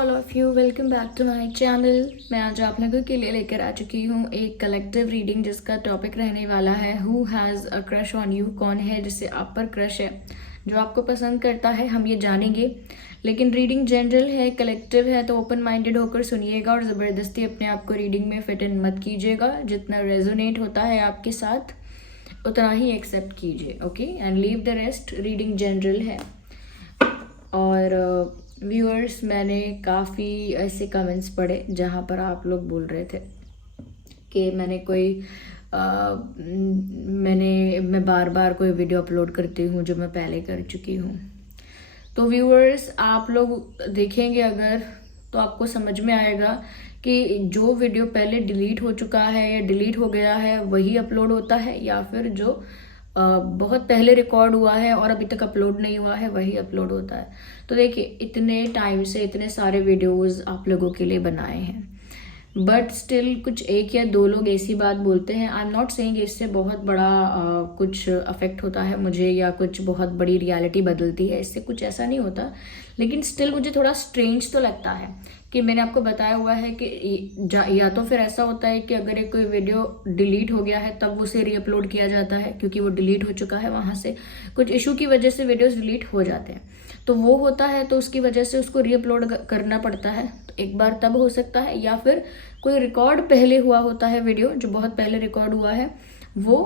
All of you, welcome back to my channel. मैं आज आप लोगों के लिए लेकर आ चुकी हूँ एक कलेक्टिव रीडिंग जिसका टॉपिक रहने वाला है who has a crush on you. कौन है जिससे आप पर क्रश है, जो आपको पसंद करता है, हम ये जानेंगे। लेकिन रीडिंग जनरल है, कलेक्टिव है, तो ओपन माइंडेड होकर सुनिएगा और ज़बरदस्ती अपने आप को रीडिंग में फिट इन मत कीजिएगा। जितना रेजोनेट होता है आपके साथ उतना ही एक्सेप्ट कीजिए, okay, and leave the rest. Reading general है। और व्यूअर्स, मैंने काफ़ी ऐसे कमेंट्स पढ़े जहाँ पर आप लोग बोल रहे थे कि मैं बार बार कोई वीडियो अपलोड करती हूँ जो मैं पहले कर चुकी हूँ। तो व्यूअर्स, आप लोग देखेंगे अगर तो आपको समझ में आएगा कि जो वीडियो पहले डिलीट हो चुका है या डिलीट हो गया है वही अपलोड होता है, या फिर जो बहुत पहले रिकॉर्ड हुआ है और अभी तक अपलोड नहीं हुआ है वही अपलोड होता है। तो देखिए, इतने टाइम से इतने सारे वीडियोस आप लोगों के लिए बनाए हैं, बट स्टिल कुछ एक या दो लोग ऐसी बात बोलते हैं। आई एम नॉट सेइंग इससे बहुत बड़ा कुछ अफेक्ट होता है मुझे या कुछ बहुत बड़ी रियलिटी बदलती है, इससे कुछ ऐसा नहीं होता। लेकिन स्टिल मुझे थोड़ा स्ट्रेंज तो लगता है कि मैंने आपको बताया हुआ है कि या तो फिर ऐसा होता है कि अगर एक कोई वीडियो डिलीट हो गया है तब उसे रीअपलोड किया जाता है क्योंकि वो डिलीट हो चुका है, वहाँ से कुछ इशू की वजह से वीडियोस डिलीट हो जाते हैं, तो वो होता है, तो उसकी वजह से उसको रीअपलोड करना पड़ता है। तो एक बार तब हो सकता है, या फिर कोई रिकॉर्ड पहले हुआ होता है वीडियो जो बहुत पहले रिकॉर्ड हुआ है वो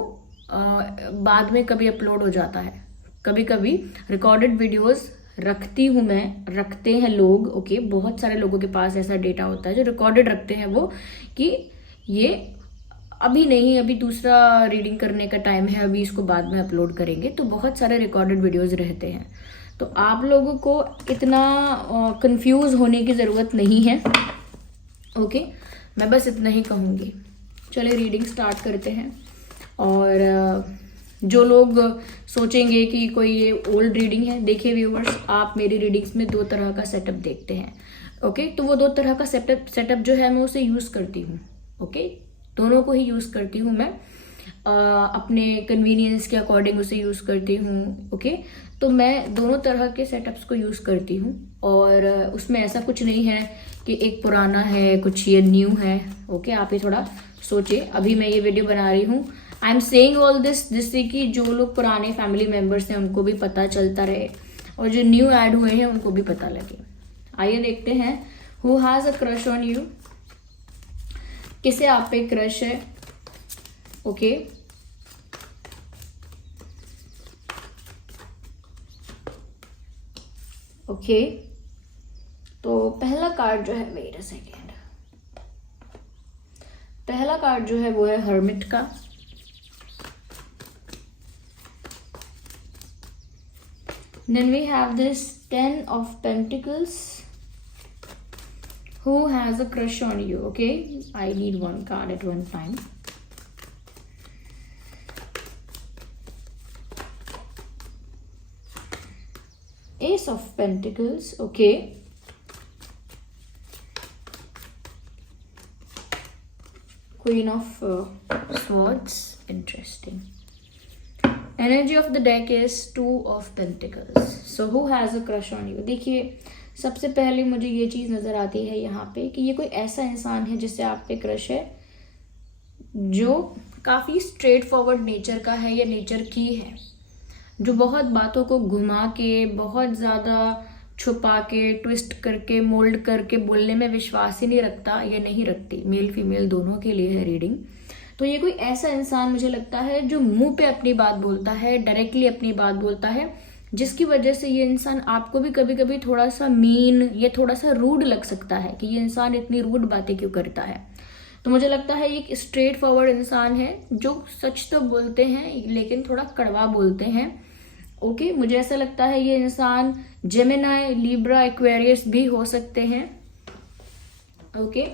बाद में कभी अपलोड हो जाता है। कभी कभी रिकॉर्डेड वीडियोस रखती हूँ मैं, रखते हैं लोग, ओके, बहुत सारे लोगों के पास ऐसा डेटा होता है जो रिकॉर्डेड रखते हैं वो कि ये अभी नहीं, अभी दूसरा रीडिंग करने का टाइम है, अभी इसको बाद में अपलोड करेंगे। तो बहुत सारे रिकॉर्डेड वीडियोस रहते हैं, तो आप लोगों को इतना कंफ्यूज होने की ज़रूरत नहीं है, ओके। मैं बस इतना ही कहूँगी। चलिए रीडिंग स्टार्ट करते हैं। और जो लोग सोचेंगे कि कोई ये ओल्ड रीडिंग है, देखिए व्यूअर्स, आप मेरी रीडिंग्स में दो तरह का सेटअप देखते हैं, ओके। तो वो दो तरह का सेटअप जो है मैं उसे यूज़ करती हूँ, ओके, दोनों को ही यूज़ करती हूँ मैं। अपने कन्वीनियंस के अकॉर्डिंग उसे यूज़ करती हूँ, ओके। तो मैं दोनों तरह के सेटअप्स को यूज़ करती हूँ और उसमें ऐसा कुछ नहीं है कि एक पुराना है कुछ ये न्यू है, ओके। आप ये थोड़ा सोचिए। अभी मैं ये वीडियो बना रही हूँ, I am saying all this जिससे कि जो लोग पुराने फैमिली मेम्बर्स हैं उनको भी पता चलता रहे और जो न्यू ऐड हुए हैं उनको भी पता लगे। आइए देखते हैं, who has a crush on you. किसे आप पे क्रश है, ओके। ओके, तो पहला कार्ड जो है, वेट अ सेकेंड, पहला कार्ड जो है वो है हर्मिट का। Then we have this 10 of Pentacles. Who has a crush on you? Okay, I need one card at one time. Ace of Pentacles. Okay. Queen of Swords. Interesting. Energy of the deck is 2 of Pentacles. So who has a crush on you. देखिए, सबसे पहले मुझे ये चीज़ नज़र आती है यहाँ पे कि ये कोई ऐसा इंसान है जिससे आप पे क्रश है जो काफ़ी स्ट्रेट फॉरवर्ड नेचर का है या नेचर की है, जो बहुत बातों को घुमा के, बहुत ज़्यादा छुपा के, ट्विस्ट करके, मोल्ड करके बोलने में विश्वास ही नहीं रखता या नहीं रखती। मेल फीमेल दोनों के लिए है रीडिंग। तो ये कोई ऐसा इंसान मुझे लगता है जो मुंह पे अपनी बात बोलता है, डायरेक्टली अपनी बात बोलता है, जिसकी वजह से ये इंसान आपको भी कभी कभी थोड़ा सा मीन या थोड़ा सा रूड लग सकता है कि ये इंसान इतनी रूड बातें क्यों करता है। तो मुझे लगता है ये एक स्ट्रेट फॉरवर्ड इंसान है जो सच तो बोलते हैं लेकिन थोड़ा कड़वा बोलते हैं, ओके। मुझे ऐसा लगता है ये इंसान जेमिनाई, लिब्रा, एक्वेरियस भी हो सकते हैं, ओके।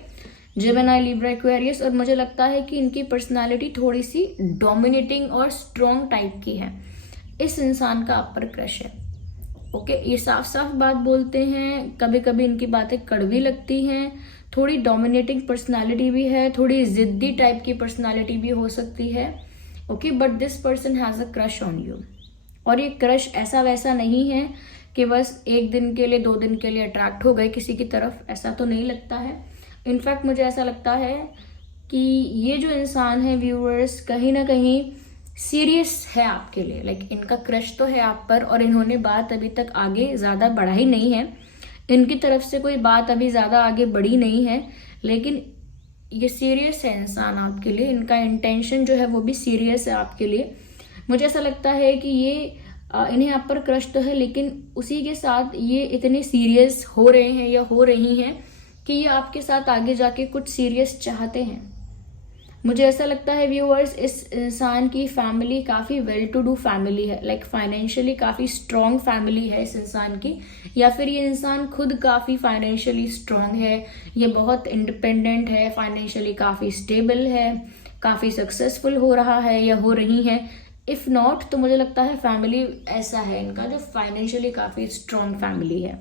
Gemini, Libra, Aquarius. और मुझे लगता है कि इनकी पर्सनालिटी थोड़ी सी डोमिनेटिंग और स्ट्रॉन्ग टाइप की है। इस इंसान का आप पर क्रश है, ओके। ये साफ साफ बात बोलते हैं, कभी कभी इनकी बातें कड़वी लगती हैं, थोड़ी डोमिनेटिंग पर्सनालिटी भी है, थोड़ी जिद्दी टाइप की पर्सनालिटी भी हो सकती है, okay. But this person has a crush on you. और ये क्रश ऐसा वैसा नहीं है कि बस एक दिन के लिए 2 दिन के लिए अट्रैक्ट हो गए किसी की तरफ, ऐसा तो नहीं लगता है। इनफैक्ट मुझे ऐसा लगता है कि ये जो इंसान है व्यूअर्स, कहीं ना कहीं सीरियस है आपके लिए। लाइक इनका क्रश तो है आप पर, और इन्होंने बात अभी तक आगे ज़्यादा बढ़ा ही नहीं है, इनकी तरफ से कोई बात अभी ज़्यादा आगे बढ़ी नहीं है, लेकिन ये सीरियस है इंसान आपके लिए। इनका इंटेंशन जो है वो भी सीरियस है आपके लिए। मुझे ऐसा लगता है कि ये इन्हें आप पर क्रश तो है, लेकिन उसी के साथ ये इतने सीरियस हो रहे हैं या हो रही हैं कि ये आपके साथ आगे जाके कुछ सीरियस चाहते हैं। मुझे ऐसा लगता है व्यूअर्स, इस इंसान की फैमिली काफ़ी वेल टू डू फैमिली है, लाइक फाइनेंशियली काफ़ी स्ट्रॉन्ग फैमिली है इस इंसान की, या फिर ये इंसान खुद काफ़ी फाइनेंशियली स्ट्रॉन्ग है, ये बहुत इंडिपेंडेंट है, फाइनेंशियली काफ़ी स्टेबल है, काफ़ी सक्सेसफुल हो रहा है या हो रही है। इफ़ नॉट तो मुझे लगता है फैमिली ऐसा है इनका जो फाइनेंशियली काफ़ी स्ट्रॉन्ग फैमिली है।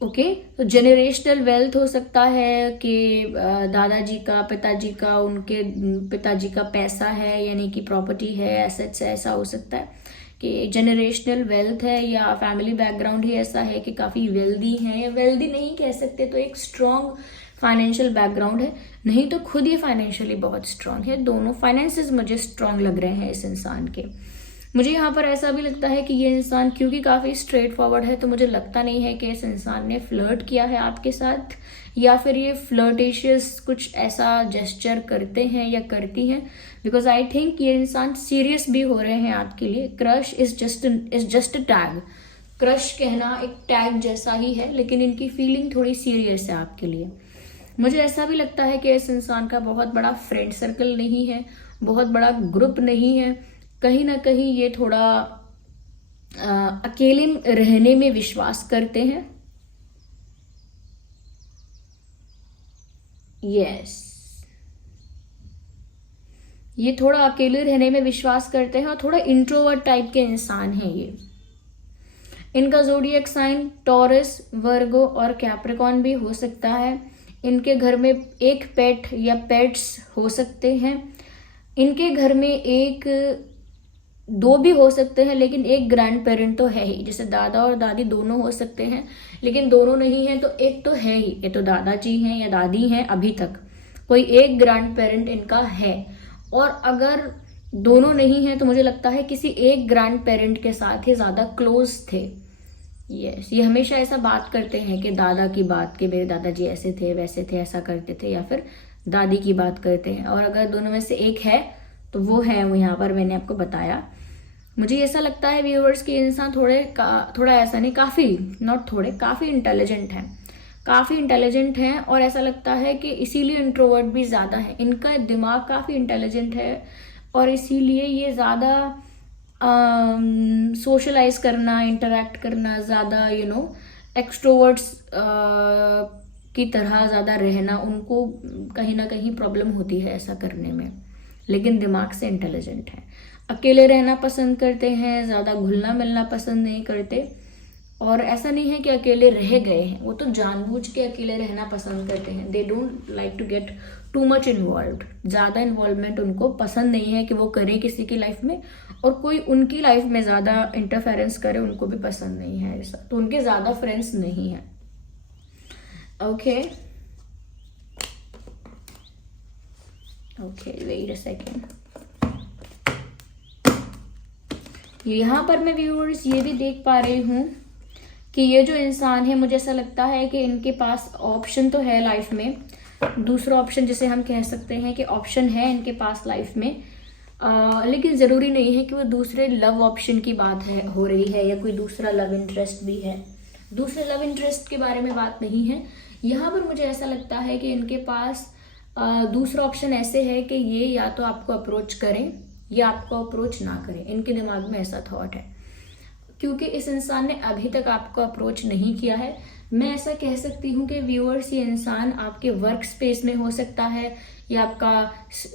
ओके, तो जेनरेशनल वेल्थ हो सकता है कि दादाजी का, पिताजी का, उनके पिताजी का पैसा है, यानी कि प्रॉपर्टी है, एसेट्स है, ऐसा हो सकता है कि जेनरेशनल वेल्थ है, या फैमिली बैकग्राउंड ही ऐसा है कि काफ़ी वेल्दी है, या वेल्दी नहीं कह सकते तो एक स्ट्रॉन्ग फाइनेंशियल बैकग्राउंड है, नहीं तो खुद ही फाइनेंशियली बहुत स्ट्रॉन्ग है। दोनों फाइनेंसेस मुझे स्ट्रॉन्ग लग रहे हैं इस इंसान के। मुझे यहाँ पर ऐसा भी लगता है कि ये इंसान क्योंकि काफ़ी स्ट्रेट फॉरवर्ड है, तो मुझे लगता नहीं है कि इस इंसान ने फ्लर्ट किया है आपके साथ, या फिर ये फ्लर्टेशियस कुछ ऐसा जेस्चर करते हैं या करती हैं, बिकॉज आई थिंक ये इंसान सीरियस भी हो रहे हैं आपके लिए। Crush is just a tag, crush कहना एक टैग जैसा ही है, लेकिन इनकी फीलिंग थोड़ी सीरियस है आपके लिए। मुझे ऐसा भी लगता है कि इस इंसान का बहुत बड़ा फ्रेंड सर्कल नहीं है, बहुत बड़ा ग्रुप नहीं है, कहीं ना कहीं ये थोड़ा अकेले रहने में विश्वास करते हैं। यस, ये थोड़ा अकेले रहने में विश्वास करते हैं और थोड़ा इंट्रोवर्ट टाइप के इंसान हैं ये। इनका ज़ोडिएक साइन टॉरस, वर्गो और कैप्रिकॉन भी हो सकता है। इनके घर में एक पेट या पेट्स हो सकते हैं। इनके घर में एक दो भी हो सकते हैं, लेकिन एक ग्रैंड पेरेंट तो है ही, जैसे दादा और दादी दोनों हो सकते हैं, लेकिन दोनों नहीं है तो एक तो है ही, ये तो दादाजी हैं या दादी हैं, अभी तक कोई एक ग्रैंड पेरेंट इनका है। और अगर दोनों नहीं है तो मुझे लगता है किसी एक ग्रैंड पेरेंट के साथ ही ज़्यादा क्लोज थे। यस, ये हमेशा ऐसा बात करते हैं कि दादा की बात, कि मेरे दादाजी ऐसे थे, वैसे थे, ऐसा करते थे, या फिर दादी की बात करते हैं। और अगर दोनों में से एक है तो वो है, वो यहाँ पर मैंने आपको बताया। मुझे ऐसा लगता है व्यूअर्स कि इंसान थोड़ा ऐसा नहीं, काफ़ी इंटेलिजेंट है, काफ़ी इंटेलिजेंट है, और ऐसा लगता है कि इसीलिए इंट्रोवर्ट भी ज़्यादा है। इनका दिमाग काफ़ी इंटेलिजेंट है और इसीलिए ये ज़्यादा सोशलाइज करना, इंटरेक्ट करना, ज़्यादा एक्सट्रोवर्ट्स की तरह ज़्यादा रहना उनको कहीं ना कहीं प्रॉब्लम होती है ऐसा करने में, लेकिन दिमाग से इंटेलिजेंट है। अकेले रहना पसंद करते हैं, ज़्यादा घुलना मिलना पसंद नहीं करते, और ऐसा नहीं है कि अकेले रह गए हैं, वो तो जानबूझ के अकेले रहना पसंद करते हैं। They don't like to get too much involve, ज़्यादा इन्वॉल्वमेंट उनको पसंद नहीं है कि वो करें किसी की लाइफ में, और कोई उनकी लाइफ में ज़्यादा इंटरफेरेंस करे उनको भी पसंद नहीं है ऐसा, तो उनके ज़्यादा फ्रेंड्स नहीं हैं। Okay, wait a second. यहाँ पर मैं व्यूअर्स ये भी देख पा रही हूँ कि ये जो इंसान है, मुझे ऐसा लगता है कि इनके पास ऑप्शन तो है लाइफ में, दूसरा ऑप्शन जिसे हम कह सकते हैं कि ऑप्शन है इनके पास लाइफ में, लेकिन ज़रूरी नहीं है कि वो दूसरे लव ऑप्शन की बात हो रही है, या कोई दूसरा लव इंटरेस्ट भी है। दूसरे लव इंटरेस्ट के बारे में बात नहीं है यहाँ पर। मुझे ऐसा लगता है कि इनके पास दूसरा ऑप्शन ऐसे है कि ये या तो आपको अप्रोच करें या आपको अप्रोच ना करें, इनके दिमाग में ऐसा थॉट है, क्योंकि इस इंसान ने अभी तक आपको अप्रोच नहीं किया है। मैं ऐसा कह सकती हूँ कि व्यूअर्स, ये इंसान आपके वर्क स्पेस में हो सकता है, या आपका,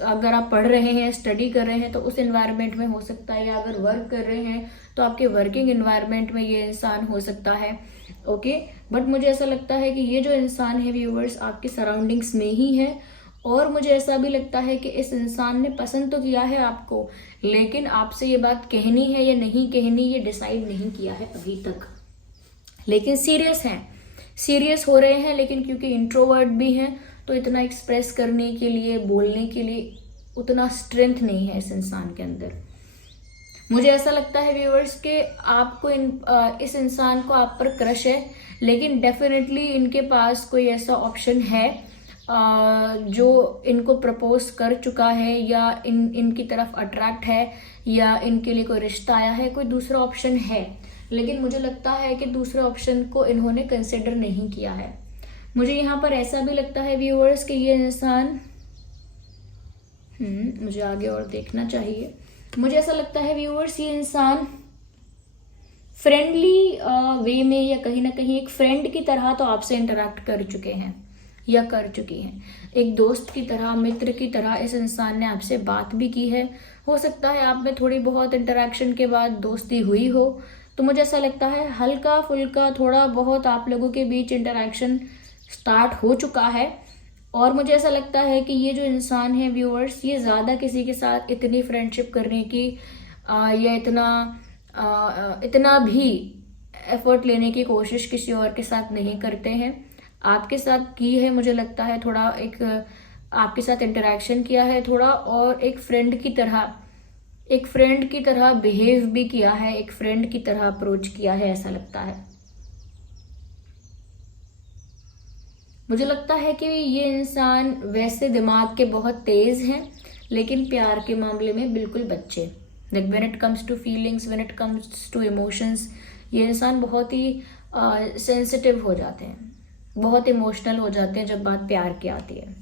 अगर आप पढ़ रहे हैं, स्टडी कर रहे हैं तो उस एनवायरनमेंट में हो सकता है, या अगर वर्क कर रहे हैं तो आपके वर्किंग एनवायरनमेंट में ये इंसान हो सकता है। ओके, बट मुझे ऐसा लगता है कि ये जो इंसान है व्यूअर्स आपके सराउंडिंग्स में ही है, और मुझे ऐसा भी लगता है कि इस इंसान ने पसंद तो किया है आपको, लेकिन आपसे ये बात कहनी है या नहीं कहनी ये डिसाइड नहीं किया है अभी तक। लेकिन सीरियस हैं, सीरियस हो रहे हैं, लेकिन क्योंकि इंट्रोवर्ट भी हैं तो इतना एक्सप्रेस करने के लिए, बोलने के लिए उतना स्ट्रेंथ नहीं है इस इंसान के अंदर। मुझे ऐसा लगता है व्यूअर्स कि आपको इस इंसान को आप पर क्रश है, लेकिन डेफिनेटली इनके पास कोई ऐसा ऑप्शन है जो इनको प्रपोज कर चुका है या इनकी तरफ अट्रैक्ट है या इनके लिए कोई रिश्ता आया है, कोई दूसरा ऑप्शन है। लेकिन मुझे लगता है कि दूसरे ऑप्शन को इन्होंने कंसिडर नहीं किया है। मुझे यहाँ पर ऐसा भी लगता है व्यूअर्स कि ये इंसान मुझे आगे और देखना चाहिए। मुझे ऐसा लगता है व्यूअर्स ये इंसान फ्रेंडली वे में या कहीं ना कहीं एक फ्रेंड की तरह तो आपसे इंटरेक्ट कर चुके हैं या कर चुकी हैं। एक दोस्त की तरह, मित्र की तरह इस इंसान ने आपसे बात भी की है। हो सकता है आप में थोड़ी बहुत इंटरेक्शन के बाद दोस्ती हुई हो। तो मुझे ऐसा लगता है हल्का फुल्का थोड़ा बहुत आप लोगों के बीच इंटरेक्शन स्टार्ट हो चुका है। और मुझे ऐसा लगता है कि ये जो इंसान है व्यूअर्स, ये ज़्यादा किसी के साथ इतनी फ्रेंडशिप करने की या इतना भी एफर्ट लेने की कोशिश किसी और के साथ नहीं करते हैं। आपके साथ की है, मुझे लगता है थोड़ा एक आपके साथ इंटरेक्शन किया है थोड़ा, और एक फ्रेंड की तरह बिहेव भी किया है, एक फ्रेंड की तरह अप्रोच किया है, ऐसा लगता है। मुझे लगता है कि ये इंसान वैसे दिमाग के बहुत तेज हैं, लेकिन प्यार के मामले में बिल्कुल बच्चे। When it comes to feelings, when it comes to emotions, ये इंसान बहुत ही सेंसिटिव हो जाते हैं, बहुत इमोशनल हो जाते हैं जब बात प्यार की आती है।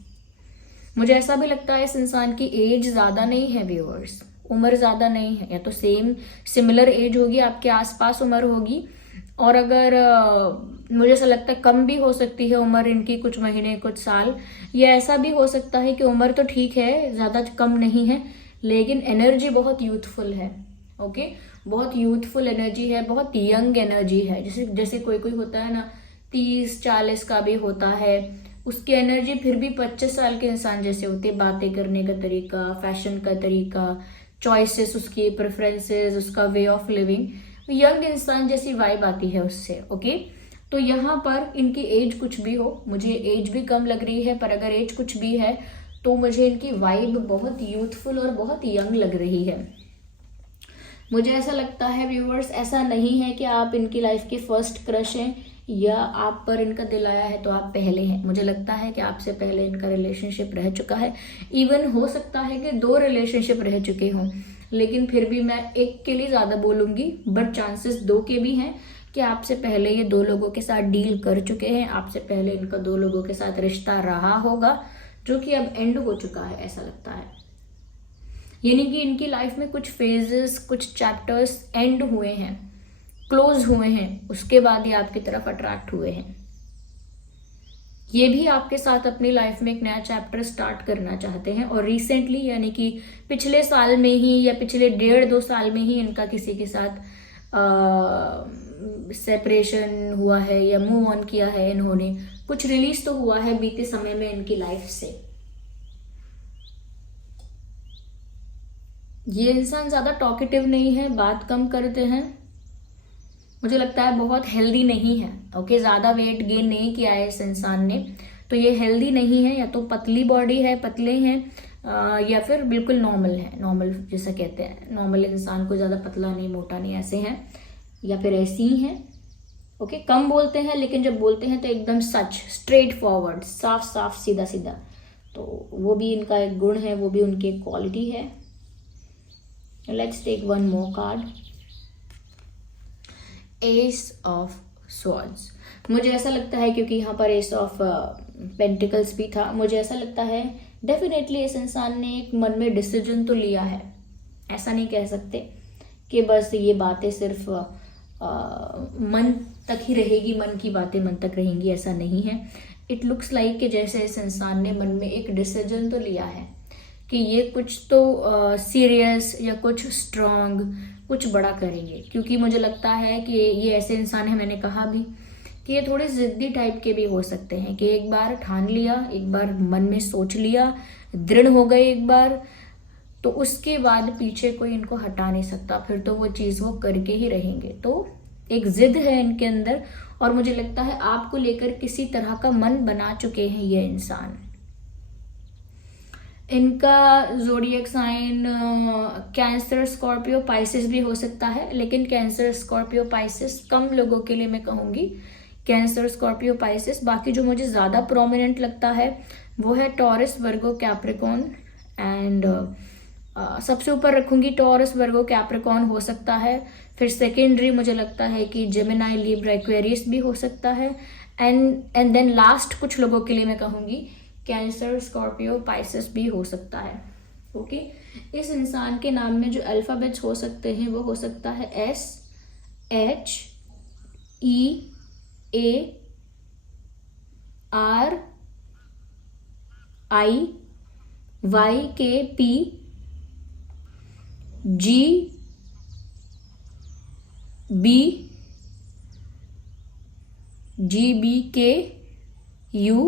मुझे ऐसा भी लगता है इस इंसान की एज ज़्यादा नहीं है व्यूअर्स, उम्र ज़्यादा नहीं है, या तो सिमिलर एज होगी, आपके आसपास उम्र होगी, और अगर मुझे ऐसा लगता है कम भी हो सकती है उम्र इनकी, कुछ महीने कुछ साल, या ऐसा भी हो सकता है कि उम्र तो ठीक है, ज़्यादा कम नहीं है, लेकिन एनर्जी बहुत यूथफुल है। ओके, बहुत यूथफुल एनर्जी है, बहुत यंग एनर्जी है। जैसे कोई होता है ना 30-40 का भी होता है, उसकी एनर्जी फिर भी 25 साल के इंसान जैसे होती है। बातें करने का तरीका, फैशन का तरीका, चॉइसेस, उसकी प्रेफरेंसेस, उसका वे ऑफ लिविंग, यंग इंसान जैसी वाइब आती है उससे। ओके, तो यहाँ पर इनकी एज कुछ भी हो, मुझे एज भी कम लग रही है, पर अगर एज कुछ भी है तो मुझे इनकी वाइब बहुत यूथफुल और बहुत यंग लग रही है। मुझे ऐसा लगता है व्यूअर्स, ऐसा नहीं है कि आप इनकी लाइफ के फर्स्ट क्रश हैं या आप पर इनका दिल आया है तो आप पहले हैं। मुझे लगता है कि आपसे पहले इनका रिलेशनशिप रह चुका है। इवन हो सकता है कि 2 रिलेशनशिप रह चुके हों, लेकिन फिर भी मैं एक के लिए ज़्यादा बोलूँगी, बट चांसेस 2 के भी हैं कि आपसे पहले ये 2 लोगों के साथ डील कर चुके हैं, आपसे पहले इनका 2 लोगों के साथ रिश्ता रहा होगा, जो कि अब एंड हो चुका है, ऐसा लगता है। यानी कि इनकी लाइफ में कुछ फेजेस, कुछ चैप्टर्स एंड हुए हैं, क्लोज हुए हैं, उसके बाद ये आपकी तरफ अट्रैक्ट हुए हैं। ये भी आपके साथ अपनी लाइफ में एक नया चैप्टर स्टार्ट करना चाहते हैं, और रिसेंटली यानी कि पिछले साल में ही या पिछले 1.5-2 साल में ही इनका किसी के साथ सेपरेशन हुआ है या मूव ऑन किया है इन्होंने, कुछ रिलीज तो हुआ है बीते समय में इनकी लाइफ से। ये इंसान ज्यादा टॉकेटिव नहीं है, बात कम करते हैं, मुझे लगता है बहुत हेल्दी नहीं है। ओके, ज्यादा वेट गेन नहीं किया है इस इंसान ने, तो ये हेल्दी नहीं है, या तो पतली बॉडी है, पतले हैं, या फिर बिल्कुल नॉर्मल है, नॉर्मल जैसा कहते हैं, नॉर्मल इंसान को ज्यादा पतला नहीं, मोटा नहीं, ऐसे हैं, या फिर ऐसी ही हैं। ओके, कम बोलते हैं, लेकिन जब बोलते हैं तो एकदम सच, स्ट्रेट फॉरवर्ड, साफ साफ सीधा सीधा, तो वो भी इनका एक गुण है, वो भी उनकी एक क्वालिटी है। Let's take one more card, ace of swords. मुझे ऐसा लगता है, क्योंकि यहाँ पर एस ऑफ पेंटिकल्स भी था, मुझे ऐसा लगता है डेफिनेटली इस इंसान ने एक मन में डिसीजन तो लिया है। ऐसा नहीं कह सकते कि बस ये बातें सिर्फ मन तक ही रहेगी, मन की बातें मन तक रहेंगी, ऐसा नहीं है। इट लुक्स लाइक कि जैसे इस इंसान ने मन में एक डिसीजन तो लिया है कि ये कुछ तो सीरियस या कुछ स्ट्रांग, कुछ बड़ा करेंगे। क्योंकि मुझे लगता है कि ये ऐसे इंसान है, मैंने कहा भी कि ये थोड़े जिद्दी टाइप के भी हो सकते हैं, कि एक बार ठान लिया, एक बार मन में सोच लिया, दृढ़ हो गए एक बार, तो उसके बाद पीछे कोई इनको हटा नहीं सकता, फिर तो वो चीज़ वो करके ही रहेंगे। तो एक जिद है इनके अंदर, और मुझे लगता है आपको लेकर किसी तरह का मन बना चुके हैं ये इंसान। इनका zodiac sign Cancer, Scorpio, Pisces भी हो सकता है, लेकिन कैंसर, स्कॉर्पियो, पाइसिस कम लोगों के लिए मैं कहूँगी, कैंसर, स्कॉर्पियो, पाइसिस। बाकी जो मुझे ज़्यादा प्रोमिनेंट लगता है वो है टॉरस, वर्गो, कैप्रिकॉन, एंड सबसे ऊपर रखूँगी टॉरस, वर्गो, कैप्रिकॉन हो सकता है। फिर सेकेंडरी मुझे लगता है कि जेमिनाई, लिब्रा, एक्वेरियस भी हो सकता है, एंड देन लास्ट कुछ लोगों के लिए मैं कहूँगी कैंसर, स्कॉर्पियो, पाइसिस भी हो सकता है। ओके, इस इंसान के नाम में जो अल्फ़ाबेट्स हो सकते हैं वो हो सकता है S, H, E, A, R, I, Y, K, P, G, B, G, B, K, U,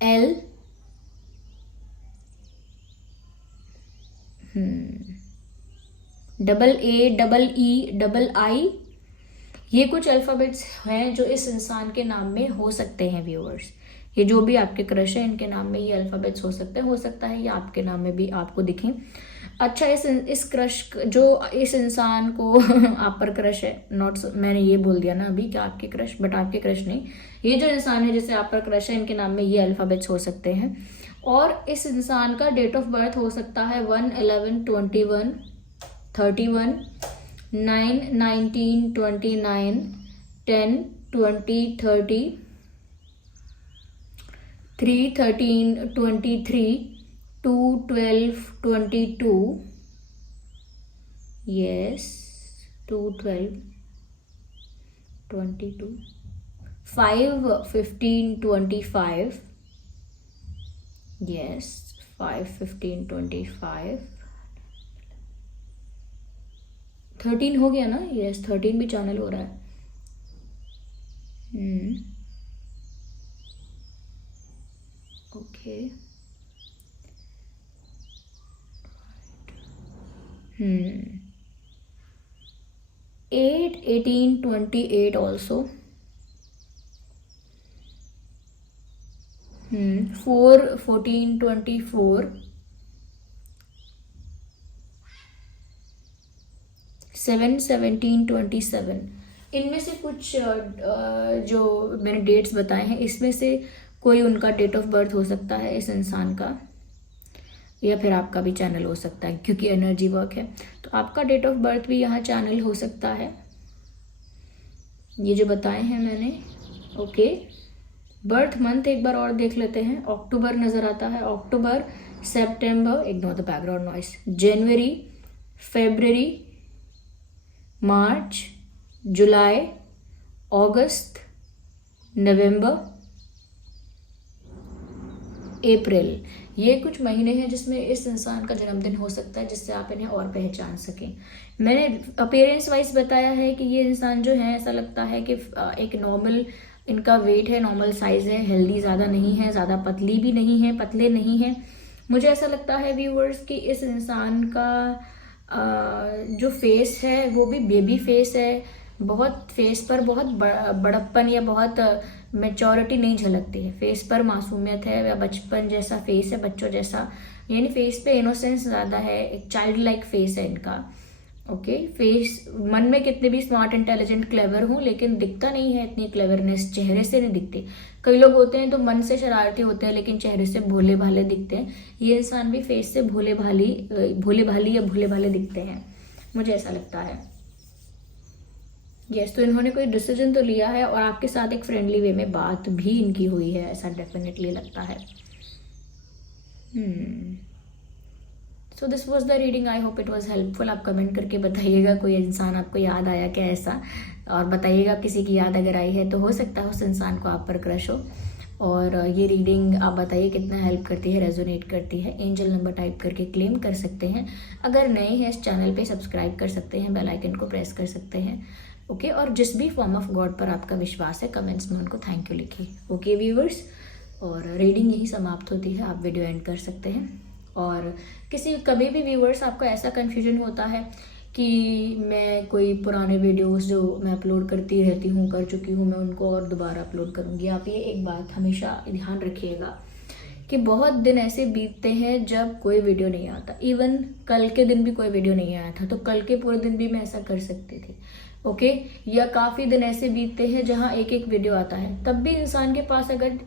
L, double A, double E, double I, ये कुछ अल्फ़ाबेट्स हैं जो इस इंसान के नाम में हो सकते हैं व्यूअर्स। ये जो भी आपके क्रश है इनके नाम में ये अल्फ़ाबेट्स हो सकते हैं, हो सकता है ये आपके नाम में भी आपको दिखें। अच्छा, इस क्रश जो इस इंसान को आप पर क्रश है, नॉट, मैंने ये बोल दिया ना अभी कि आपके क्रश, बट आपके क्रश नहीं, ये जो इंसान है जिसे आप पर क्रश है इनके नाम में ये अल्फ़ाबेट्स हो सकते हैं। और इस इंसान का डेट ऑफ बर्थ हो सकता है 1/11/21, 31, 9, 19, 29, 10, 20, 30, 3, 13, 23, 2, 12, 22, yes, 2, 12, 22, 5, 15, 25, yes, 5, 15, 25, 13 हो गया ना, यस 13 भी चैनल हो रहा है। Okay, 8, 18, 28 also, 4, 14, 24, 7, 17, 27। इनमें से कुछ जो मैंने डेट्स बताए हैं इसमें से कोई उनका डेट ऑफ बर्थ हो सकता है इस इंसान का, या फिर आपका भी चैनल हो सकता है, क्योंकि एनर्जी वर्क है तो आपका डेट ऑफ बर्थ भी यहाँ चैनल हो सकता है, ये जो बताए हैं मैंने। ओके, बर्थ मंथ एक बार और देख लेते हैं। अक्टूबर नज़र आता है, अक्टूबर, सितंबर, इग्नोर द बैकग्राउंड नॉइस, जनवरी, फरवरी, मार्च, जुलाई, अगस्त, नवंबर, अप्रैल, ये कुछ महीने हैं जिसमें इस इंसान का जन्मदिन हो सकता है, जिससे आप इन्हें और पहचान सकें। मैंने अपीयरेंस वाइज बताया है कि ये इंसान जो है ऐसा लगता है कि एक नॉर्मल इनका वेट है, नॉर्मल साइज है, हेल्दी ज़्यादा नहीं है, ज़्यादा पतली भी नहीं है, पतले नहीं है। मुझे ऐसा लगता है व्यूअर्स कि इस इंसान का जो फेस है वो भी बेबी फेस है, बहुत फेस पर बहुत बड़प्पन या बहुत मैच्योरिटी नहीं झलकती है, फेस पर मासूमियत है या बचपन जैसा फेस है, बच्चों जैसा, यानी फेस पे इनोसेंस ज़्यादा है, एक चाइल्ड लाइक फेस है इनका। ओके, फेस, मन में कितने भी स्मार्ट, इंटेलिजेंट, क्लेवर हूँ लेकिन दिखता नहीं है इतनी क्लेवरनेस, चेहरे से नहीं दिखती। कई लोग होते हैं तो मन से शरारती होते हैं लेकिन चेहरे से भोले भाले दिखते हैं, ये इंसान भी फेस से भोले भाली या भोले भाले दिखते हैं, मुझे ऐसा लगता है। यस, तो इन्होंने कोई डिसीजन तो लिया है और आपके साथ एक फ्रेंडली वे में बात भी इनकी हुई है, ऐसा डेफिनेटली लगता है। So this was the reading, I hope it was helpful. आप कमेंट करके बताइएगा कोई इंसान आपको याद आया क्या ऐसा, और बताइएगा किसी की याद अगर आई है तो हो सकता है उस इंसान को आप पर क्रश हो। और ये रीडिंग आप बताइए कितना हेल्प करती है, रेजोनेट करती है। एंजल नंबर टाइप करके क्लेम कर सकते हैं। अगर नए हैं इस चैनल पे सब्सक्राइब कर सकते हैं, बेल आइकन को प्रेस कर सकते हैं। ओके और जिस भी फॉर्म ऑफ गॉड पर आपका विश्वास है कमेंट्स में उनको थैंक यू लिखिए। ओके व्यूवर्स, और रीडिंग यही समाप्त होती है, आप वीडियो एंड कर सकते हैं। और कभी भी व्यूवर्स आपको ऐसा कन्फ्यूजन होता है कि मैं कोई पुराने वीडियोस जो मैं अपलोड करती रहती हूँ, कर चुकी हूँ, मैं उनको और दोबारा अपलोड करूँगी, आप ये एक बात हमेशा ध्यान रखिएगा कि बहुत दिन ऐसे बीतते हैं जब कोई वीडियो नहीं आता। इवन कल के दिन भी कोई वीडियो नहीं आया था, तो कल के पूरे दिन भी मैं ऐसा कर सकती थी। ओके या काफ़ी दिन ऐसे बीतते हैं जहाँ एक एक वीडियो आता है, तब भी इंसान के पास अगर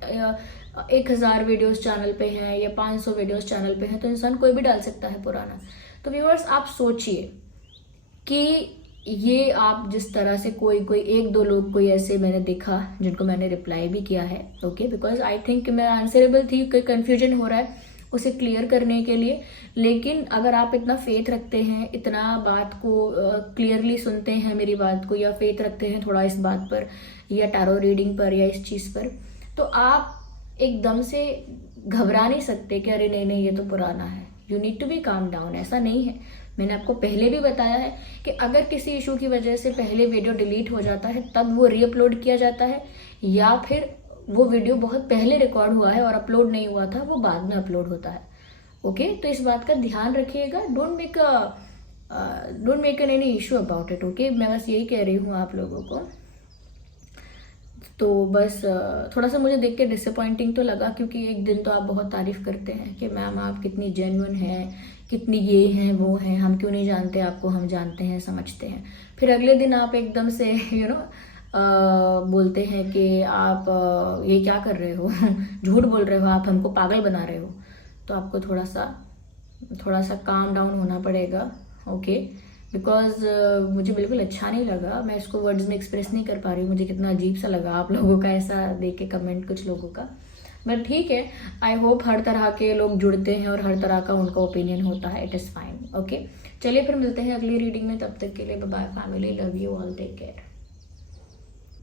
1000 वीडियोस चैनल पे हैं या 500 वीडियोस चैनल पे हैं, तो इंसान कोई भी डाल सकता है पुराना। तो व्यूअर्स आप सोचिए कि ये आप जिस तरह से कोई एक दो लोग कोई ऐसे मैंने देखा जिनको मैंने रिप्लाई भी किया है। ओके बिकॉज आई थिंक मैं आंसरेबल थी, कोई कन्फ्यूजन हो रहा है उसे क्लियर करने के लिए। लेकिन अगर आप इतना फेथ रखते हैं, इतना बात को क्लियरली सुनते हैं मेरी बात को, या फेथ रखते हैं थोड़ा इस बात पर या टैरो रीडिंग पर या इस चीज़ पर, तो आप एकदम से घबरा नहीं सकते कि अरे नहीं ये तो पुराना है। You need to be calm down. ऐसा नहीं है, मैंने आपको पहले भी बताया है कि अगर किसी इशू की वजह से पहले वीडियो डिलीट हो जाता है तब वो रीअपलोड किया जाता है, या फिर वो वीडियो बहुत पहले रिकॉर्ड हुआ है और अपलोड नहीं हुआ था, वो बाद में अपलोड होता है। ओके तो इस बात का ध्यान रखिएगा। Don't make an any issue about it. Okay मैं बस यही कह रही हूँ आप लोगों को। तो बस थोड़ा सा मुझे देख के डिसअपॉइंटिंग तो लगा, क्योंकि एक दिन तो आप बहुत तारीफ करते हैं कि मैम आप कितनी जेन्युइन हैं, कितनी ये हैं वो हैं, हम क्यों नहीं जानते आपको, हम जानते हैं समझते हैं। फिर अगले दिन आप एकदम से बोलते हैं कि आप ये क्या कर रहे हो झूठ बोल रहे हो, आप हमको पागल बना रहे हो। तो आपको थोड़ा सा काम डाउन होना पड़ेगा। ओके बिकॉज मुझे बिल्कुल अच्छा नहीं लगा, मैं इसको वर्ड्स में एक्सप्रेस नहीं कर पा रही हूँ, मुझे कितना अजीब सा लगा आप लोगों का ऐसा देख के कमेंट कुछ लोगों का। बट ठीक है, आई होप हर तरह के लोग जुड़ते हैं और हर तरह का उनका ओपिनियन होता है, इट इज़ फाइन। ओके चलिए फिर मिलते हैं अगली रीडिंग में, तब तक के लिए bye bye family, love you all, take care.